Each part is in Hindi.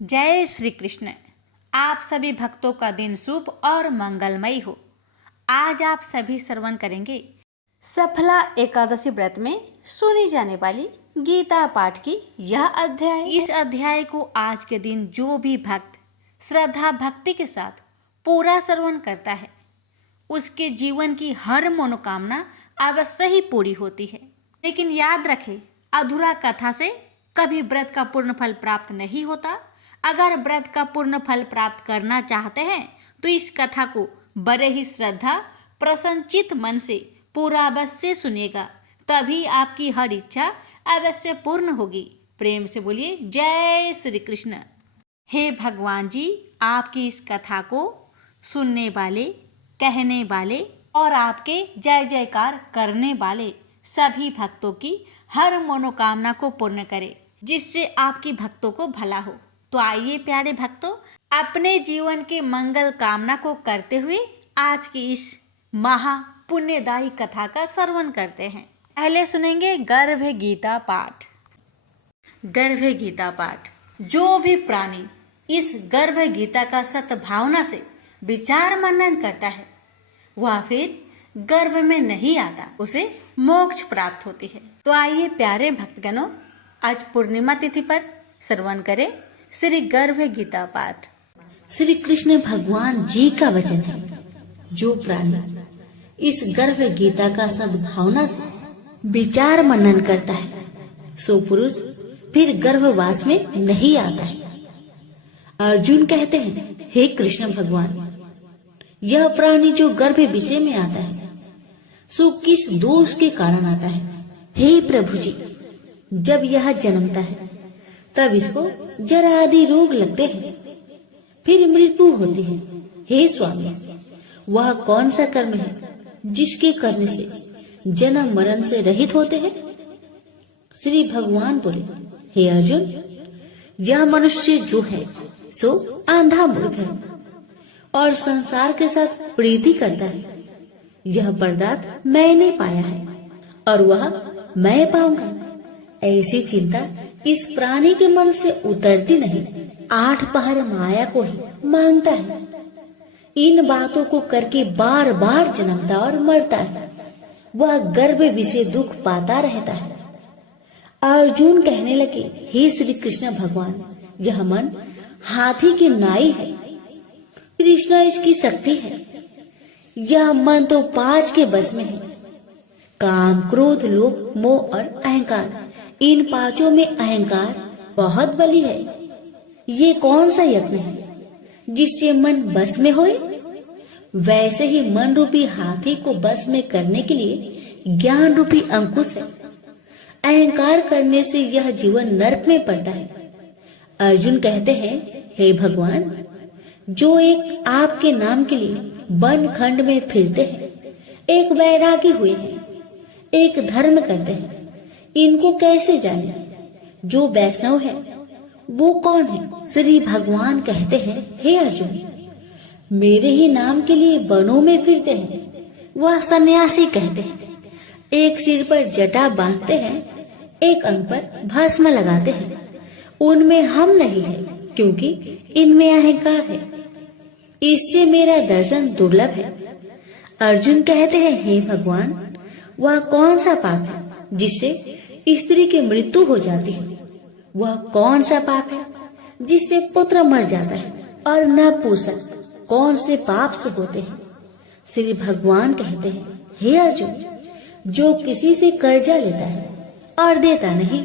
जय श्री कृष्ण। आप सभी भक्तों का दिन शुभ और मंगलमय हो। आज आप सभी श्रवण करेंगे सफला एकादशी व्रत में सुनी जाने वाली गीता पाठ की यह अध्याय। इस अध्याय को आज के दिन जो भी भक्त श्रद्धा भक्ति के साथ पूरा श्रवण करता है उसके जीवन की हर मनोकामना अवश्य ही पूरी होती है। लेकिन याद रखें, अधूरा कथा से कभी व्रत का पूर्ण फल प्राप्त नहीं होता। अगर व्रत का पूर्ण फल प्राप्त करना चाहते हैं तो इस कथा को बड़े ही श्रद्धा प्रसन्नचित मन से पूरा अवश्य सुनिएगा, तभी आपकी हर इच्छा अवश्य पूर्ण होगी। प्रेम से बोलिए जय श्री कृष्ण। हे भगवान जी, आपकी इस कथा को सुनने वाले, कहने वाले और आपके जय जयकार करने वाले सभी भक्तों की हर मनोकामना को पूर्ण करे, जिससे आपकी भक्तों को भला हो। तो आइए प्यारे भक्तों, अपने जीवन के मंगल कामना को करते हुए आज की इस महा पुण्यदायी कथा का श्रवण करते हैं। पहले सुनेंगे गर्भ गीता पाठ। गर्भ गीता पाठ। जो भी प्राणी इस गर्भ गीता का सद्भावना से विचार मनन करता है वह फिर गर्भ में नहीं आता, उसे मोक्ष प्राप्त होती है। तो आइए प्यारे भक्तगणों, आज पूर्णिमा तिथि पर श्रवण करें श्री गर्भ गीता पाठ। श्री कृष्ण भगवान जी का वचन है, जो प्राणी इस गर्भ गीता का सद्भावना से विचार मनन करता है सो पुरुष फिर गर्भवास में नहीं आता है। अर्जुन कहते हैं, हे कृष्ण भगवान, यह प्राणी जो गर्भ विषय में आता है सो किस दोष के कारण आता है? हे प्रभु जी, जब यह जन्मता है तब इसको जरा आदि रोग लगते हैं, फिर मृत्यु होती है। हे स्वामी, वह कौन सा कर्म है जिसके करने से जन्म मरण से रहित होते हैं? श्री भगवान बोले, हे अर्जुन, यह मनुष्य जो है सो आंधा मूर्ख है और संसार के साथ प्रीति करता है। यह पदार्थ मैंने पाया है और वह मैं पाऊंगा, ऐसी चिंता इस प्राणी के मन से उतरती नहीं। 8 पहर माया को ही मांगता है। इन बातों को करके बार बार जन्मता और मरता है। वह गर्भ विषय दुख पाता रहता है। अर्जुन कहने लगे, हे श्री कृष्ण भगवान, यह मन हाथी की नाई है, कृष्णा इसकी शक्ति है। यह मन तो 5 के बस में है, काम, क्रोध, लोभ, मोह और अहंकार। इन 5 में अहंकार बहुत बली है। ये कौन सा यत्न है जिससे मन बस में होए? वैसे ही मन रूपी हाथी को बस में करने के लिए ज्ञान रूपी अंकुश है। अहंकार करने से यह जीवन नरक में पड़ता है। अर्जुन कहते हैं, हे भगवान, जो एक आपके नाम के लिए वन खंड में फिरते हैं, एक वैरागी हुए हैं, एक धर्म करते हैं, इनको कैसे जाने? जो वैष्णव है वो कौन है? श्री भगवान कहते हैं, हे अर्जुन, मेरे ही नाम के लिए वनों में फिरते हैं वह सन्यासी कहते हैं। एक सिर पर जटा बांधते हैं, एक अंग पर भस्म लगाते हैं। उनमें हम नहीं है, क्योंकि इनमें अहंकार है। इससे मेरा दर्शन दुर्लभ है। अर्जुन कहते हैं, हे भगवान, वह कौन सा पाप है जिससे स्त्री की मृत्यु हो जाती है? वह कौन सा पाप है जिससे पुत्र मर जाता है और नपुंसक कौन से पाप से होते हैं? श्री भगवान कहते हैं, हे अर्जुन, जो किसी से कर्जा लेता है और देता नहीं,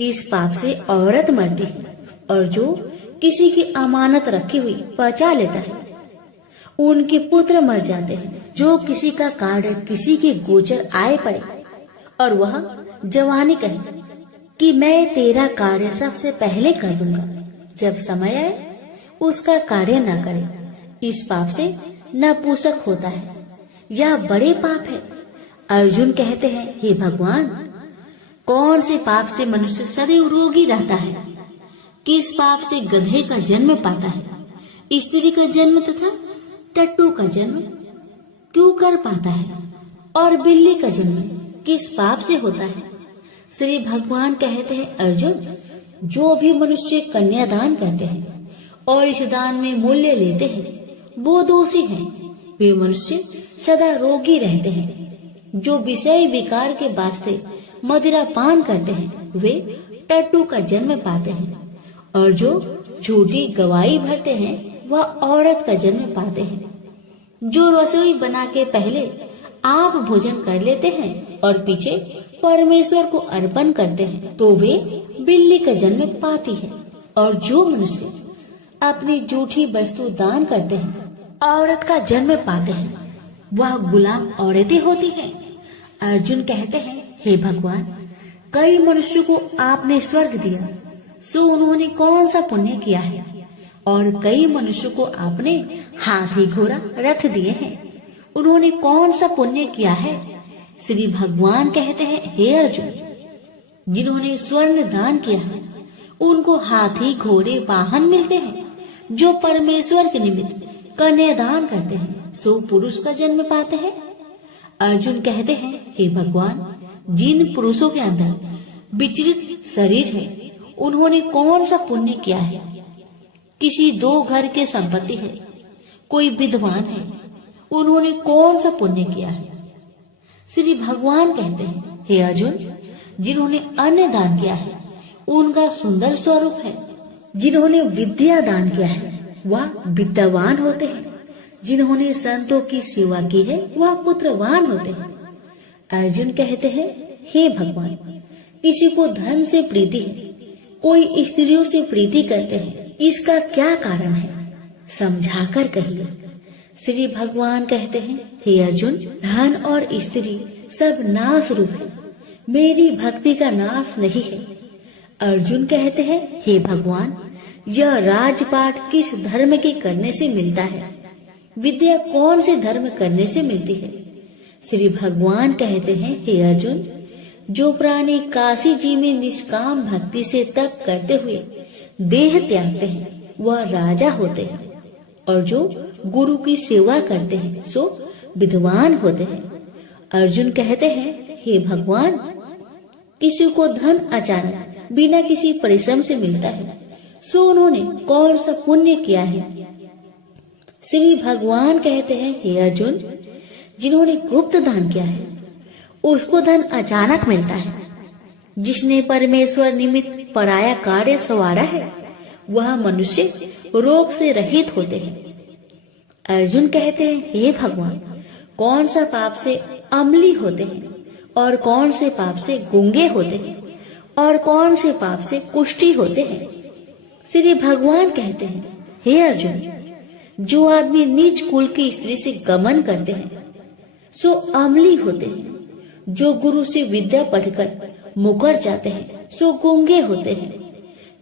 इस पाप से औरत मरती है। और जो किसी की अमानत रखी हुई बचा लेता है, उनके पुत्र मर जाते हैं। जो किसी का कार्य किसी के गोचर आए पड़े और वह जवानी कहे कि मैं तेरा कार्य सबसे पहले कर दूंगा, जब समय आए उसका कार्य न करे, इस पाप से नपुंसक होता है। यह बड़े पाप है। अर्जुन कहते हैं, हे भगवान, कौन से पाप से मनुष्य सदैव रोगी रहता है? किस पाप से गधे का जन्म पाता है, स्त्री का जन्म तथा टट्टू का जन्म क्यों कर पाता है, और बिल्ली का जन्म किस पाप से होता है? श्री भगवान कहते हैं, अर्जुन, जो भी मनुष्य कन्यादान करते हैं और इस दान में मूल्य लेते हैं वो दोषी हैं। वे मनुष्य सदा रोगी रहते हैं। जो विषय विकार के वास्ते मदिरा पान करते हैं वे टट्टू का जन्म पाते हैं, और जो झूठी गवाही भरते हैं वह औरत का जन्म पाते हैं। जो रसोई बना के पहले आप भोजन कर लेते हैं और पीछे परमेश्वर को अर्पण करते हैं तो वे बिल्ली का जन्म पाती है। और जो मनुष्य अपनी झूठी वस्तु दान करते हैं औरत का जन्म पाते हैं वह गुलाम औरतें होती हैं। अर्जुन कहते हैं, हे भगवान, कई मनुष्य को आपने स्वर्ग दिया, सो उन्होंने कौन सा पुण्य किया है? और कई मनुष्य को आपने हाथी घोड़ा रथ दिए हैं, उन्होंने कौन सा पुण्य किया है? श्री भगवान कहते हैं, हे अर्जुन, जिन्होंने स्वर्ण दान किया है उनको हाथी घोड़े वाहन मिलते हैं। जो परमेश्वर के निमित्त कन्यादान करते हैं सो पुरुष का जन्म पाते हैं। अर्जुन कहते हैं, हे भगवान, जिन पुरुषों के अंदर विचलित शरीर है उन्होंने कौन सा पुण्य किया है? किसी 2 घर के संपत्ति है, कोई विद्वान है, उन्होंने कौन सा पुण्य किया है? श्री भगवान कहते हैं, हे अर्जुन, जिन्होंने अन्न दान किया है उनका सुंदर स्वरूप है। जिन्होंने विद्या दान किया है वह विद्यावान होते हैं। जिन्होंने संतों की सेवा की है वह पुत्रवान होते हैं। अर्जुन कहते हैं, हे भगवान, किसी को धन से प्रीति है, कोई स्त्रियों से प्रीति करते हैं, इसका क्या कारण है? समझाकर कहिए। श्री भगवान कहते हैं, हे अर्जुन, धन और स्त्री सब नाश रूप है, मेरी भक्ति का नाश नहीं है। अर्जुन कहते हैं, हे भगवान, यह राजपाट किस धर्म के करने से मिलता है? विद्या कौन से धर्म करने से मिलती है? श्री भगवान कहते हैं, हे अर्जुन, जो प्राणी काशी जी में निष्काम भक्ति से तप करते हुए देह त्यागते हैं वह राजा होते हैं, और जो गुरु की सेवा करते हैं सो विद्वान होते हैं। अर्जुन कहते हैं, हे भगवान, किसी को धन अचानक बिना किसी परिश्रम से मिलता है, सो उन्होंने कौन सा पुण्य किया है? श्री भगवान कहते हैं, हे अर्जुन, जिन्होंने गुप्त दान किया है उसको धन अचानक मिलता है। जिसने परमेश्वर निमित्त पराया कार्य संवारा है वह मनुष्य रोग से रहित होते हैं। अर्जुन कहते हैं, हे भगवान, कौन सा पाप से अम्ली होते हैं और कौन से पाप से गूंगे होते हैं और कौन से पाप से कुष्ठी होते हैं? श्री भगवान कहते हैं, हे अर्जुन, जो आदमी नीच कुल की स्त्री से गमन करते हैं सो अम्ली होते हैं। जो गुरु से विद्या पढ़कर मुकर जाते हैं सो गूंगे होते हैं।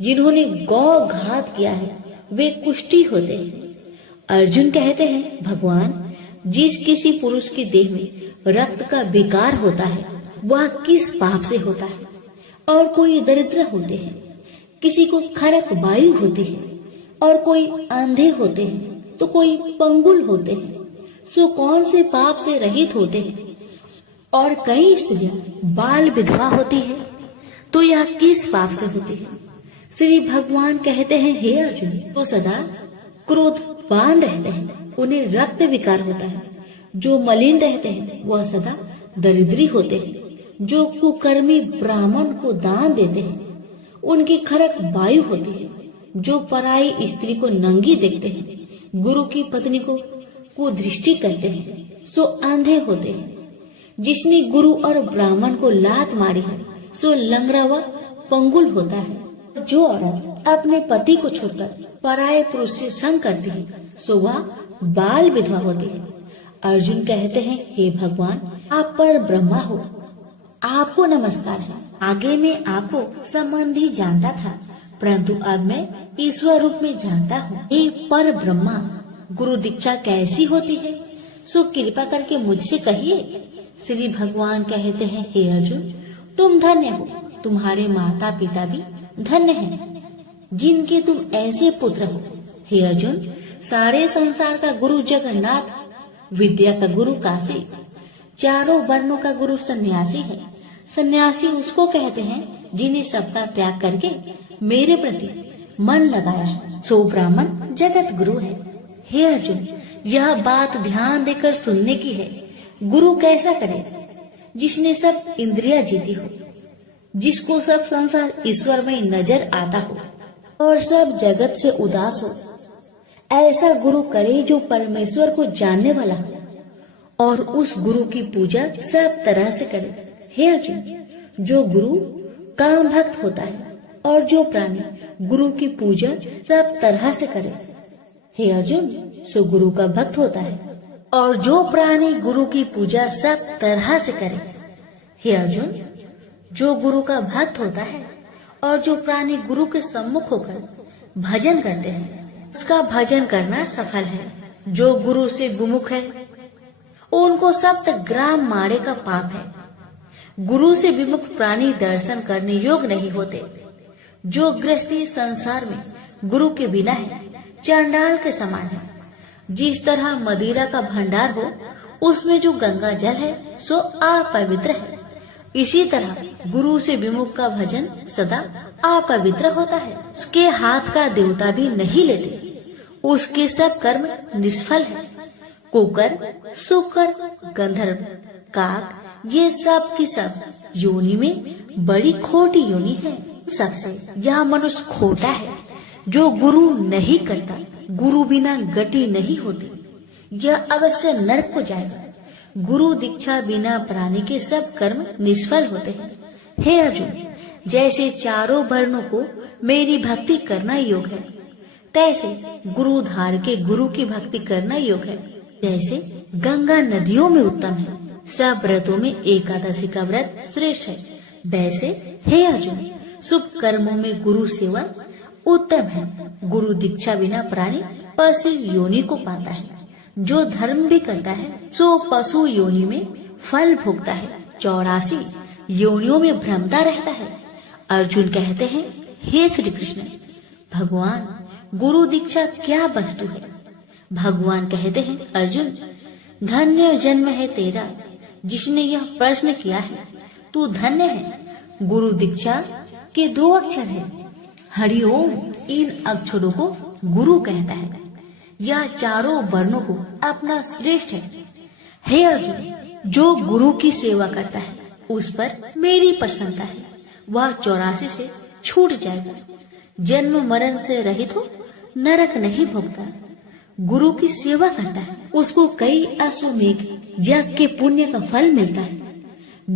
जिन्होंने गौ घात किया है वे कुष्ठी होते हैं। अर्जुन कहते हैं, भगवान, जिस किसी पुरुष के देह में रक्त का विकार होता है वह किस पाप से होता है? और कोई दरिद्र होते हैं, किसी को खरक वायु होती है, और कोई अंधे होते हैं तो कोई पंगुल होते हैं, सो कौन से पाप से रहित होते हैं? और कई स्त्रियां बाल विधवा होती है तो यह किस पाप से होती है? श्री भगवान कहते हैं, हे अर्जुन, तो सदा क्रोधवान रहते हैं उन्हें रक्त विकार होता है। जो मलिन रहते हैं वह सदा दरिद्री होते हैं। जो कुकर्मी ब्राह्मण को दान देते हैं उनकी खरक वायु होती है। जो पराई स्त्री को नंगी देखते हैं, गुरु की पत्नी को कुदृष्टि करते हैं सो अंधे होते हैं। जिसने गुरु और ब्राह्मण को लात मारी है सो लंगड़ा व पंगुल होता है। जो औरत अपने पति को छोड़कर पराये पुरुष से संग करती है सो वह बाल विधवा होती है। अर्जुन कहते हैं, हे भगवान, आप पर ब्रह्मा हो, आपको नमस्कार है। आगे मैं आपको संबंधी जानता था, परंतु अब मैं ईश्वर रूप में जानता हूँ। हे पर ब्रह्मा, गुरु दीक्षा कैसी होती है सो कृपा करके मुझसे कहिए। श्री भगवान कहते हैं, हे अर्जुन, तुम धन्य हो, तुम्हारे माता पिता भी धन्य हैं, जिनके तुम ऐसे पुत्र हो। हे अर्जुन, सारे संसार का गुरु जगन्नाथ, विद्या का गुरु काशी, चारों वर्णों का गुरु सन्यासी है। सन्यासी उसको कहते हैं जिन्हें सबका त्याग करके मेरे प्रति मन लगाया है, सो ब्राह्मण जगत गुरु है। हे अर्जुन, यह बात ध्यान देकर सुनने की है। गुरु कैसा करे? जिसने सब इंद्रियां जीती हो, जिसको सब संसार ईश्वर में नजर आता हो और सब जगत से उदास हो। ऐसा गुरु करे जो परमेश्वर को जानने वाला हो और उस गुरु की पूजा सब तरह से करे। हे अर्जुन, जो गुरु काम भक्त होता है और जो प्राणी गुरु की पूजा सब तरह से करे। हे अर्जुन, सो गुरु का भक्त होता है और जो प्राणी गुरु की पूजा सब तरह से करे। हे अर्जुन, जो गुरु का भक्त होता है और जो प्राणी गुरु के सम्मुख होकर भजन करते हैं, उसका भजन करना सफल है। जो गुरु से विमुख है, उनको सप्तग्राम मारे का पाप है। गुरु से विमुख प्राणी दर्शन करने योग्य नहीं होते। जो गृहस्थी संसार में गुरु के बिना है, चांडाल के समान है। जिस तरह मदिरा का भंडार हो, उसमें जो गंगा जल है सो अपवित्र है, इसी तरह गुरु से विमुख का भजन सदा अपवित्र होता है। उसके हाथ का देवता भी नहीं लेते, उसके सब कर्म निष्फल है। कुकर, सुकर, गंधर्व, काक, ये सब की सब योनि में बड़ी खोटी योनि है। सबसे यह मनुष्य खोटा है जो गुरु नहीं करता। गुरु बिना गति नहीं होती, यह अवश्य नरक को जाएगा। गुरु दीक्षा बिना प्राणी के सब कर्म निष्फल होते हैं। हे अर्जुन, जैसे चारों वर्णों को मेरी भक्ति करना योग है, तैसे गुरु धार के गुरु की भक्ति करना योग है। जैसे गंगा नदियों में उत्तम है, सब व्रतों में एकादशी का व्रत श्रेष्ठ है, वैसे हे अर्जुन, शुभ कर्मों में गुरु सेवा उत्तम है। गुरु दीक्षा बिना प्राणी पशु योनि को पाता है। जो धर्म भी करता है सो पशु योनि में फल भोगता है, 84 योनियों में भ्रमता रहता है। अर्जुन कहते हैं, हे श्री कृष्ण, भगवान गुरु दीक्षा क्या वस्तु है? भगवान कहते हैं, अर्जुन, धन्य जन्म है तेरा जिसने यह प्रश्न किया है। तू धन्य है। गुरु दीक्षा के 2 अक्षर हैं, हरिओम। इन अक्षरों को गुरु कहता है। यह चारों वर्णों को अपना श्रेष्ठ है। हे अर्जुन, जो गुरु की सेवा करता है उस पर मेरी प्रसन्नता है। वह 84 से छूट जाएगा, जन्म मरण से रहित हो, नरक नहीं भोगता। गुरु की सेवा करता है, उसको कई अश्वमेध यज्ञ के पुण्य का फल मिलता है।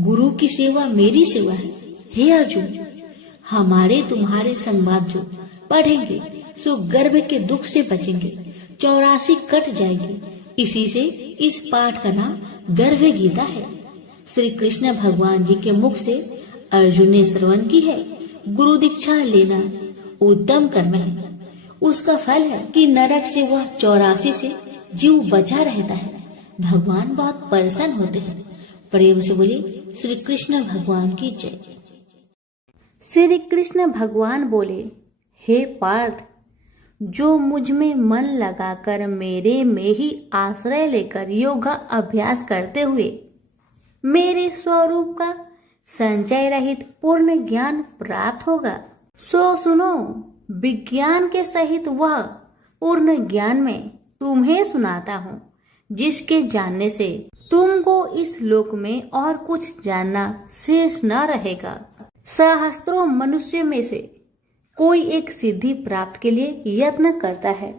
गुरु की सेवा मेरी सेवा है। हे अर्जुन, हमारे तुम्हारे संवाद जो पढ़ेंगे सो गर्भ के दुख से बचेंगे, 84 कट जाएगी। इसी से इस पाठ का नाम गर्भ गीता है। श्री कृष्ण भगवान जी के मुख से अर्जुन ने श्रवण की है। गुरु दीक्षा लेना उत्तम कर्म है। उसका फल है कि नरक से वह 84 से जीव बचा रहता है। भगवान बहुत प्रसन्न होते हैं। प्रेम से बोले श्री कृष्ण भगवान की जय। श्री कृष्ण भगवान बोले, हे पार्थ, जो मुझ में मन लगाकर मेरे में ही आश्रय लेकर योगा अभ्यास करते हुए मेरे स्वरूप का संचय रहित पूर्ण ज्ञान प्राप्त होगा, सो सुनो, विज्ञान के सहित वह पूर्ण ज्ञान में तुम्हें सुनाता हूँ, जिसके जानने से तुमको इस लोक में और कुछ जानना शेष न रहेगा। सहस्त्रों मनुष्य में से कोई एक सिद्धि प्राप्त के लिए यत्न करता है।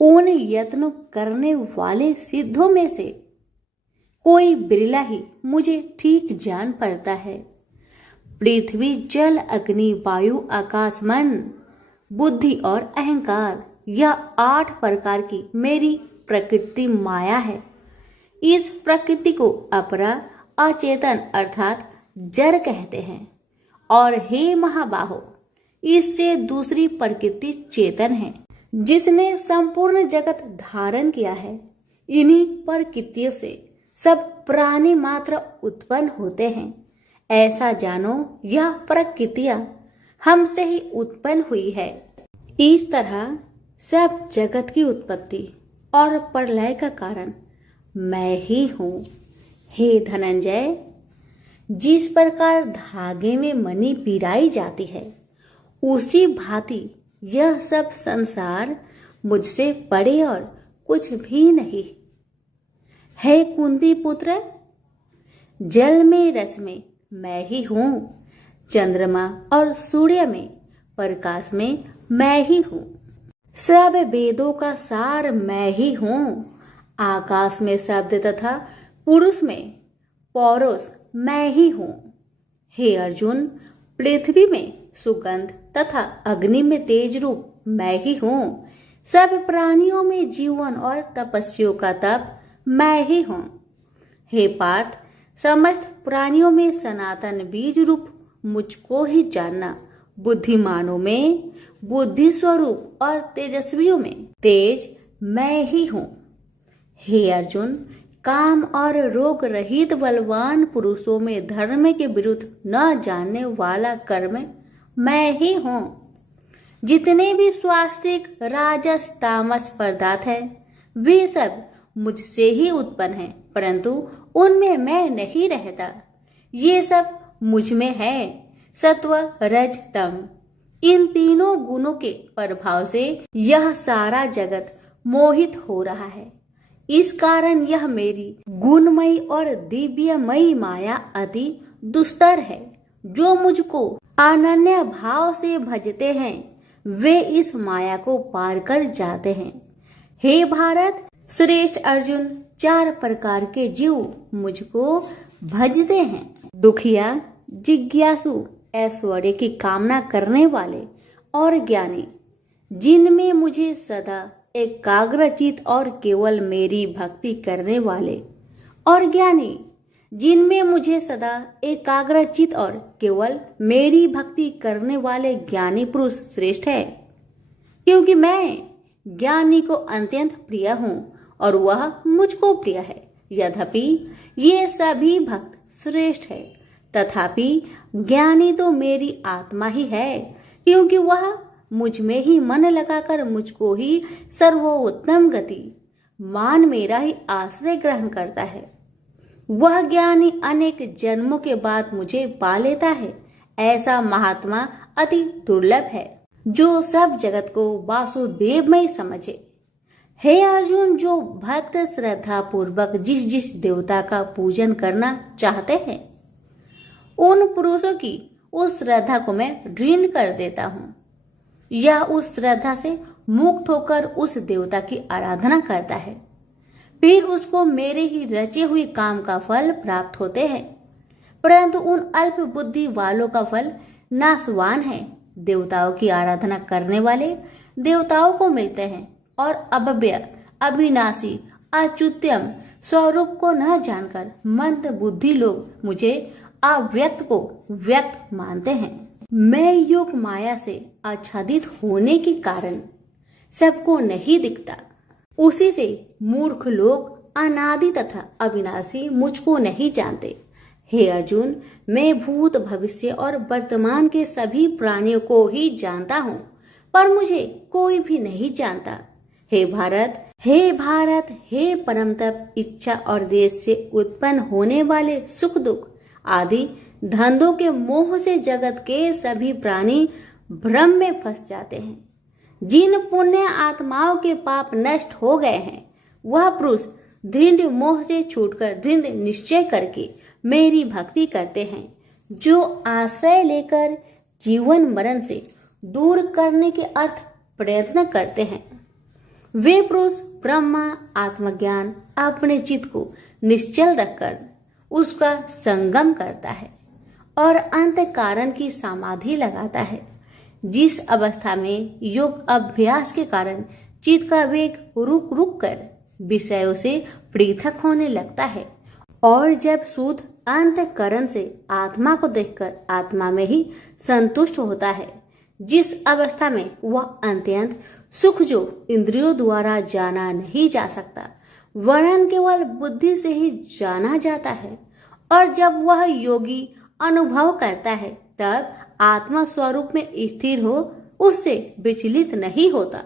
उन यत्न करने वाले सिद्धों में से कोई बिरला ही मुझे ठीक जान पड़ता है। पृथ्वी, जल, अग्नि, वायु, आकाश, मन, बुद्धि और अहंकार, यह 8 प्रकार की मेरी प्रकृति माया है। इस प्रकृति को अपरा, अचेतन अर्थात जड़ कहते हैं। और हे महाबाहो, इससे दूसरी प्रकृति चेतन है, जिसने संपूर्ण जगत धारण किया है। इन्हीं प्रकृतियों से सब प्राणी मात्र उत्पन्न होते हैं। ऐसा जानो, यह प्रकृतियां हमसे ही उत्पन्न हुई है। इस तरह सब जगत की उत्पत्ति और प्रलय का कारण मैं ही हूँ। हे धनंजय, जिस प्रकार धागे में मणि पिराई जाती है, उसी भांति यह सब संसार मुझसे परे और कुछ भी नहीं। हे कुंती पुत्र, जल में रस में मैं ही हूं, चंद्रमा और सूर्य में प्रकाश में मैं ही हूं, सब वेदों का सार मैं ही हूं, आकाश में शब्द तथा पुरुष में पौरुष मैं ही हूं। हे अर्जुन, पृथ्वी में सुगंध तथा अग्नि में तेज रूप मैं ही हूं, सब प्राणियों में जीवन और तपस्वियों का तप मैं ही हूं। हे पार्थ, समस्त प्राणियों में सनातन बीज रूप मुझको ही जानना, बुद्धिमानों में बुद्धि स्वरूप और तेजस्वियों में तेज मैं ही हूं। हे अर्जुन, काम और रोग रहित बलवान पुरुषों में धर्म के विरुद्ध न जानने वाला कर्म मैं ही हूं। जितने भी स्वास्तिक राजस तामस पदार्थ है, वे सब मुझसे ही उत्पन्न हैं, परंतु उनमें मैं नहीं रहता। ये सब मुझ में है। सत्व रज तम, इन तीनों गुणों के प्रभाव से यह सारा जगत मोहित हो रहा है। इस कारण यह मेरी गुणमयी और दिव्यमयी माया अति दुस्तर है। जो मुझको अनन्य भाव से भजते हैं, वे इस माया को पार कर जाते हैं। हे भारत श्रेष्ठ अर्जुन, 4 प्रकार के जीव मुझको भजते हैं। दुखिया, जिज्ञासु, ऐश्वर्य की कामना करने वाले और ज्ञानी, जिनमें मुझे सदा एकाग्रचित और केवल मेरी भक्ति करने वाले, और ज्ञानी जिनमें मुझे सदा एकाग्रचित और केवल मेरी भक्ति करने वाले ज्ञानी पुरुष श्रेष्ठ है। क्योंकि मैं ज्ञानी को अत्यंत प्रिय हूँ और वह मुझको प्रिय है। यद्यपि ये सभी भक्त श्रेष्ठ है, तथापि ज्ञानी तो मेरी आत्मा ही है, क्योंकि वह मुझ में ही मन लगाकर मुझको ही सर्वोत्तम गति मान मेरा ही आश्रय ग्रहण करता है। वह ज्ञानी अनेक जन्मों के बाद मुझे पा लेता है। ऐसा महात्मा अति दुर्लभ है, जो सब जगत को वासुदेवमय समझे। हे अर्जुन, जो भक्त श्रद्धा पूर्वक जिस जिस देवता का पूजन करना चाहते हैं, उन पुरुषों की उस श्रद्धा को मैं दृढ़ कर देता हूँ। यह उस श्रद्धा से मुक्त होकर उस देवता की आराधना करता है, फिर उसको मेरे ही रचे हुए काम का फल प्राप्त होते हैं। परंतु उन अल्प बुद्धि वालों का फल नाशवान है। देवताओं की आराधना करने वाले देवताओं को मिलते हैं और अव्यय, अविनाशी, अच्युत्यम स्वरूप को न जानकर मंद बुद्धि लोग मुझे अव्यक्त को व्यक्त मानते हैं। मैं योग माया से आच्छादित होने के कारण सबको नहीं दिखता। उसी से मूर्ख लोग अनादि तथा अविनाशी मुझको नहीं जानते। हे अर्जुन, मैं भूत भविष्य और वर्तमान के सभी प्राणियों को ही जानता हूँ, पर मुझे कोई भी नहीं जानता। हे भारत, हे परम तप, इच्छा और देश से उत्पन्न होने वाले सुख दुख आदि धंधों के मोह से जगत के सभी प्राणी भ्रम में फंस जाते हैं। जिन पुण्य आत्माओं के पाप नष्ट हो गए हैं, वह पुरुष दृढ़ मोह से छूटकर दृढ़ निश्चय करके मेरी भक्ति करते हैं, जो आश्रय लेकर जीवन मरण से दूर करने के अर्थ प्रयत्न करते हैं। वे पुरुष ब्रह्मा आत्मज्ञान अपने चित्त को निश्चल रखकर उसका संगम करता है और अंत कारण की समाधि लगाता है, जिस अवस्था में योग अभ्यास के कारण चित्त का वेग रुक रुक कर विषयों से पृथक होने लगता है, और जब शुद्ध अंतःकरण से आत्मा को देखकर आत्मा में ही संतुष्ट होता है, जिस अवस्था में वह अत्यंत सुख जो इंद्रियों द्वारा जाना नहीं जा सकता, वरन केवल बुद्धि से ही जाना जाता है, और जब वह योगी अनुभव करता है, तब आत्मा स्वरूप में स्थिर हो उससे विचलित नहीं होता।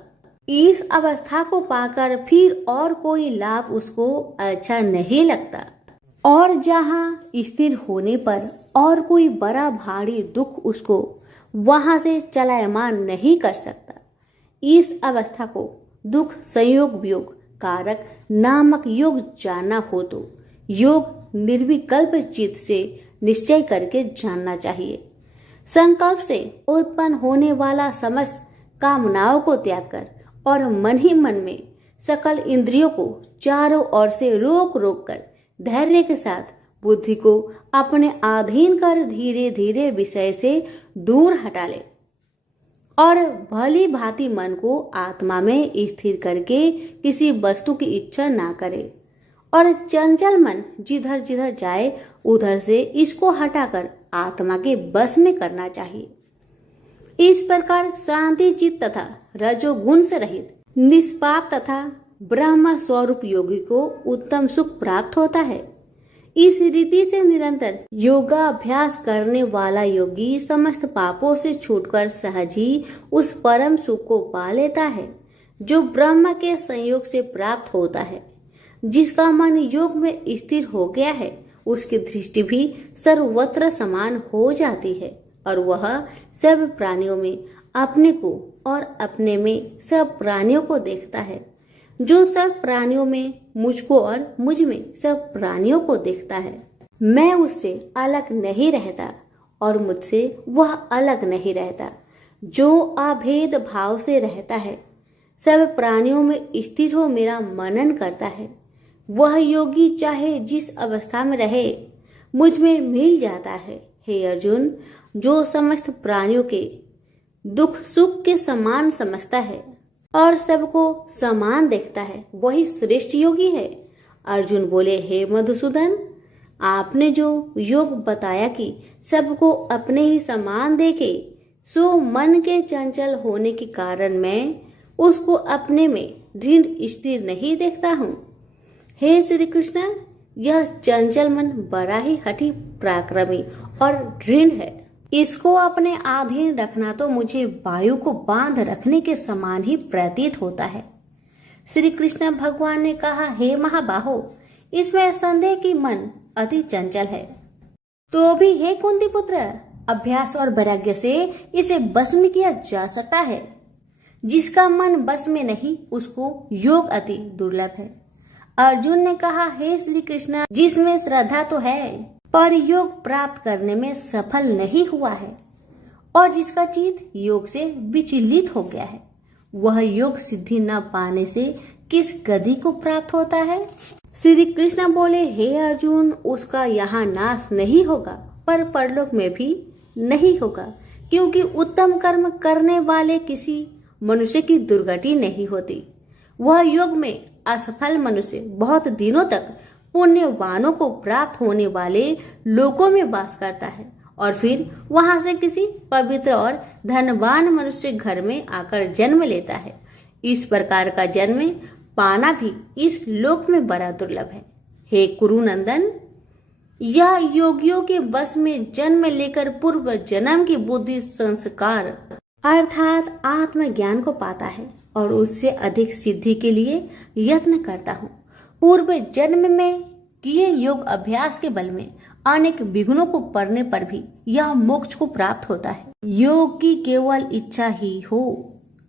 इस अवस्था को पाकर फिर और कोई लाभ उसको अच्छा नहीं लगता, और जहाँ स्थिर होने पर और कोई बड़ा भारी दुख उसको वहां से चलायमान नहीं कर सकता। इस अवस्था को दुख संयोग वियोग कारक नामक योग जानना हो तो योग निर्विकल्प चित्त से निश्चय करके जानना चाहिए। संकल्प से उत्पन्न होने वाला समस्त कामनाओं को त्याग कर और मन ही मन में सकल इंद्रियों को चारों ओर से रोक रोक कर धैर्य के साथ बुद्धि को अपने अधीन कर धीरे धीरे विषय से दूर हटा ले और भली भांति मन को आत्मा में स्थिर करके किसी वस्तु की इच्छा ना करे और चंचल मन जिधर जिधर जाए उधर से इसको हटाकर आत्मा के बस में करना चाहिए। इस प्रकार शांति चित्त तथा रजोगुण से रहित निष्पाप तथा ब्रह्म स्वरूप योगी को उत्तम सुख प्राप्त होता है। इस रीति से निरंतर योगाभ्यास करने वाला योगी समस्त पापों से छूटकर सहज ही उस परम सुख को पा लेता है जो ब्रह्म के संयोग से प्राप्त होता है। जिसका मन योग में स्थिर हो गया है उसकी दृष्टि भी सर्वत्र समान हो जाती है और वह सब प्राणियों में अपने को और अपने में सब प्राणियों को देखता है। जो सब प्राणियों में मुझको और मुझ में सब प्राणियों को देखता है। मैं उससे अलग नहीं रहता और मुझसे वह अलग नहीं रहता। जो अभेद भाव से रहता है सब प्राणियों में स्थिर हो मेरा मनन करता है वह योगी चाहे जिस अवस्था में रहे मुझ में मिल जाता है। हे अर्जुन, जो समस्त प्राणियों के दुख सुख के समान समझता है और सबको समान देखता है वही श्रेष्ठ योगी है। अर्जुन बोले, हे मधुसूदन, आपने जो योग बताया कि सबको अपने ही समान देखे सो मन के चंचल होने के कारण मैं उसको अपने में दृढ़ स्थिर नहीं देखता हूँ। हे श्री कृष्ण, यह चंचल मन बड़ा ही हठी पराक्रमी और दृढ़ है। इसको अपने अधीन रखना तो मुझे वायु को बांध रखने के समान ही प्रतीत होता है। श्री कृष्ण भगवान ने कहा, हे महाबाहो, इसमें संदेह की मन अति चंचल है। तो भी हे कुंती पुत्र, अभ्यास और वैराग्य से इसे बस में किया जा सकता है। जिसका मन बस में नहीं उसको योग अति दुर्लभ है। अर्जुन ने कहा, हे श्री कृष्ण, जिसमें श्रद्धा तो है पर योग प्राप्त करने में सफल नहीं हुआ है और जिसका चित्त योग से विचलित हो गया है वह योग सिद्धि न पाने से किस गति को प्राप्त होता है। श्री कृष्ण बोले, हे अर्जुन, उसका यहाँ नाश नहीं होगा पर परलोक में भी नहीं होगा, क्योंकि उत्तम कर्म करने वाले किसी मनुष्य की दुर्गति नहीं होती। वह योग में असफल मनुष्य बहुत दिनों तक पुण्यवानों को प्राप्त होने वाले लोकों में वास करता है और फिर वहां से किसी पवित्र और धनवान मनुष्य घर में आकर जन्म लेता है। इस प्रकार का जन्म पाना भी इस लोक में बड़ा दुर्लभ है। हे कुरुनंदन, यह योगियों के बस में जन्म लेकर पूर्व जन्म की बुद्धि संस्कार अर्थात आत्मज्ञान को पाता है और उससे अधिक सिद्धि के लिए यत्न करता हूँ। पूर्व जन्म में किए योग अभ्यास के बल में अनेक विघ्नों को पड़ने पर भी यह मोक्ष को प्राप्त होता है। योग की केवल इच्छा ही हो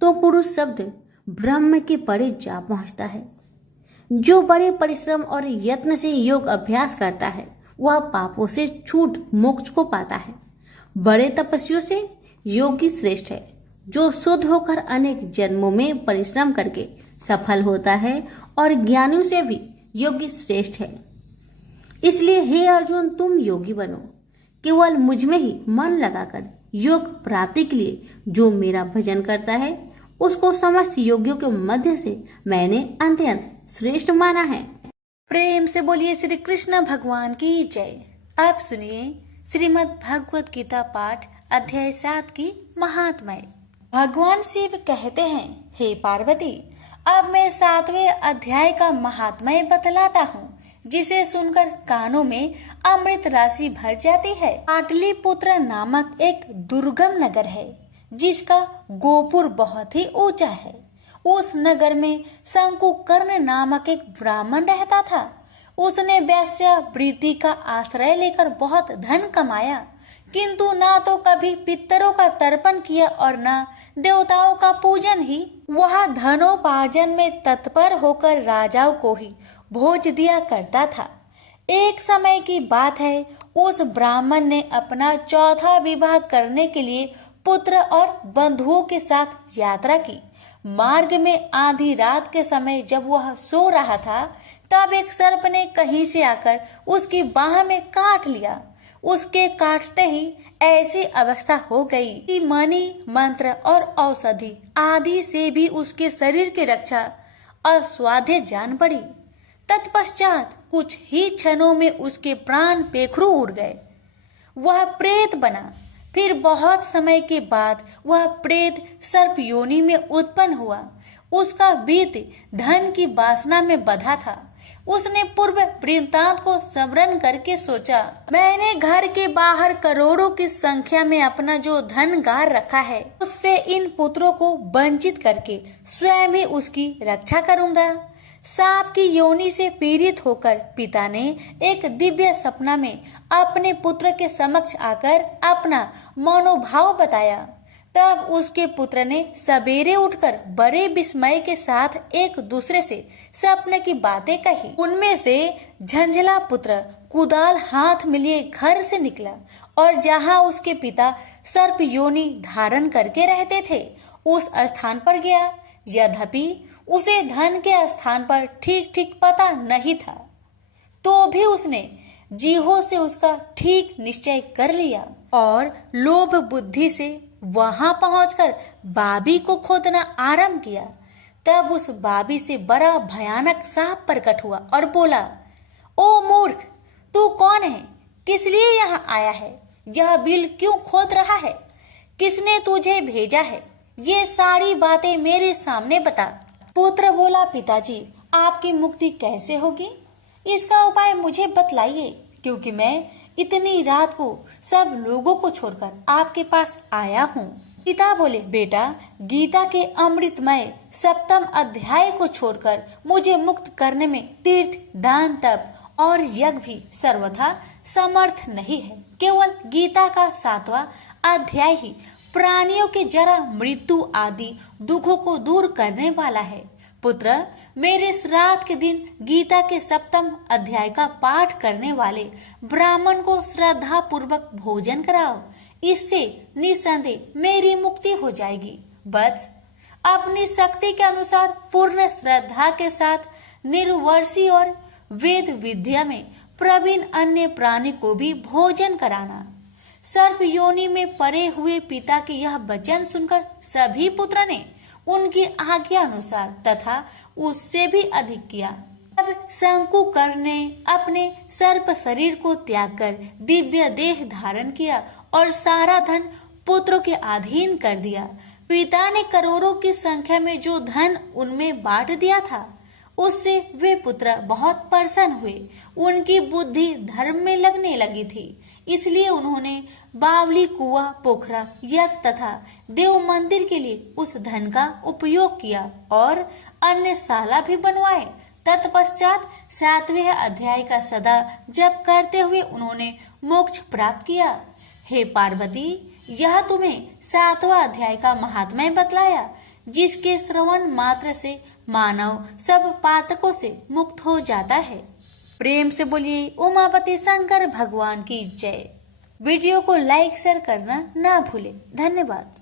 तो पुरुष शब्द ब्रह्म के परे जा पहुंचता है। जो बड़े परिश्रम और यत्न से योग अभ्यास करता है वह पापों से छूट मोक्ष को पाता है। बड़े तपस्वियों से योगी श्रेष्ठ है। जो शुद्ध होकर अनेक जन्मों में परिश्रम करके सफल होता है और ज्ञानियों से भी योगी श्रेष्ठ है। इसलिए हे अर्जुन, तुम योगी बनो। केवल मुझ में ही मन लगाकर योग प्राप्ति के लिए जो मेरा भजन करता है उसको समस्त योगियों के मध्य से मैंने अत्यंत श्रेष्ठ माना है। प्रेम से बोलिए श्री कृष्ण भगवान की जय। आप सुनिए श्रीमद् भगवत गीता पाठ अध्याय 7 की महात्म्य। भगवान शिव कहते हैं, हे पार्वती, अब मैं 7वें अध्याय का महात्म्य बतलाता हूँ, जिसे सुनकर कानों में अमृत राशि भर जाती है। पाटलिपुत्र नामक एक दुर्गम नगर है जिसका गोपुर बहुत ही ऊंचा है। उस नगर में शंकुकर्ण नामक एक ब्राह्मण रहता था। उसने वैश्य वृत्ति का आश्रय लेकर बहुत धन कमाया, किंतु ना तो कभी पितरों का तर्पण किया और न देवताओं का पूजन ही। वह धनोपार्जन में तत्पर होकर राजाओं को ही भोज दिया करता था। एक समय की बात है, उस ब्राह्मण ने अपना चौथा विवाह करने के लिए पुत्र और बंधुओं के साथ यात्रा की। मार्ग में आधी रात के समय जब वह सो रहा था, तब एक सर्प ने कहीं से आकर उसकी बाह में काट लिया। उसके काटते ही ऐसी अवस्था हो गई कि मणि, मंत्र और औषधि आदि से भी उसके शरीर की रक्षा असाध्य जान पड़ी। तत्पश्चात कुछ ही क्षणों में उसके प्राण पेखरू उड़ गए। वह प्रेत बना। फिर बहुत समय के बाद वह प्रेत सर्प योनि में उत्पन्न हुआ। उसका बीत धन की वासना में बंधा था। उसने पूर्व वृत्तांत को स्मरण करके सोचा, मैंने घर के बाहर करोड़ों की संख्या में अपना जो धन गार रखा है, उससे इन पुत्रों को वंचित करके स्वयं ही उसकी रक्षा करूंगा। सांप की योनि से पीड़ित होकर पिता ने एक दिव्य सपना में अपने पुत्र के समक्ष आकर अपना मनोभाव बताया। तब उसके पुत्र ने सवेरे उठकर बड़े विस्मय के साथ एक दूसरे से सपने की बातें कही। उनमें से झंझला पुत्र कुदाल हाथ में लिए घर से निकला और जहां उसके पिता सर्प योनि धारण करके रहते थे, उस स्थान पर गया। यद्यपि उसे धन के स्थान पर ठीक ठीक पता नहीं था, तो भी उसने जीहो से उसका ठीक निश्चय कर लिया और लोभ बुद्धि से वहां पहुंचकर बाबी को खोदना आरंभ किया। तब उस बाबी से बड़ा भयानक सांप प्रकट हुआ और बोला, ओ मूर्ख, तू कौन है? किस लिए यहाँ आया है? यह बिल क्यों खोद रहा है? किसने तुझे भेजा है? ये सारी बातें मेरे सामने बता। पुत्र बोला, पिताजी, आपकी मुक्ति कैसे होगी? इसका उपाय मुझे बतलाइए, क्योंकि मैं इतनी रात को सब लोगों को छोड़कर आपके पास आया हूँ। पिता बोले, बेटा, गीता के अमृतमय 7वें अध्याय को छोड़कर मुझे मुक्त करने में तीर्थ, दान, तप और यज्ञ भी सर्वथा समर्थ नहीं है। केवल गीता का 7वां अध्याय ही प्राणियों के जरा मृत्यु आदि दुखों को दूर करने वाला है। पुत्र, मेरे श्राद्ध के दिन गीता के 7वें अध्याय का पाठ करने वाले ब्राह्मण को श्रद्धा पूर्वक भोजन कराओ। इससे निसंदेह मेरी मुक्ति हो जाएगी। बस अपनी शक्ति के अनुसार पूर्ण श्रद्धा के साथ निर्वर्षी और वेद विद्या में प्रवीण अन्य प्राणी को भी भोजन कराना। सर्प योनि में पड़े हुए पिता के यह वचन सुनकर सभी पुत्र ने उनकी आज्ञा अनुसार तथा उससे भी अधिक किया। अब शंकुकर ने अपने सर्प शरीर को त्याग कर दिव्य देह धारण किया और सारा धन पुत्रों के अधीन कर दिया। पिता ने करोड़ों की संख्या में जो धन उनमें बांट दिया था, उससे वे पुत्र बहुत प्रसन्न हुए। उनकी बुद्धि धर्म में लगने लगी थी, इसलिए उन्होंने बावली, कुआं, पोखरा, यज्ञ तथा देव मंदिर के लिए उस धन का उपयोग किया और अन्य शाला भी बनवाए। तत्पश्चात 7वें अध्याय का सदा जप करते हुए उन्होंने मोक्ष प्राप्त किया। हे पार्वती, यह तुम्हें 7वां अध्याय का महात्म्य बतलाया, जिसके श्रवण मात्र से मानव सब पातकों से मुक्त हो जाता है। प्रेम से बोलिए उमापति शंकर भगवान की जय। वीडियो को लाइक शेयर करना ना भूले। धन्यवाद।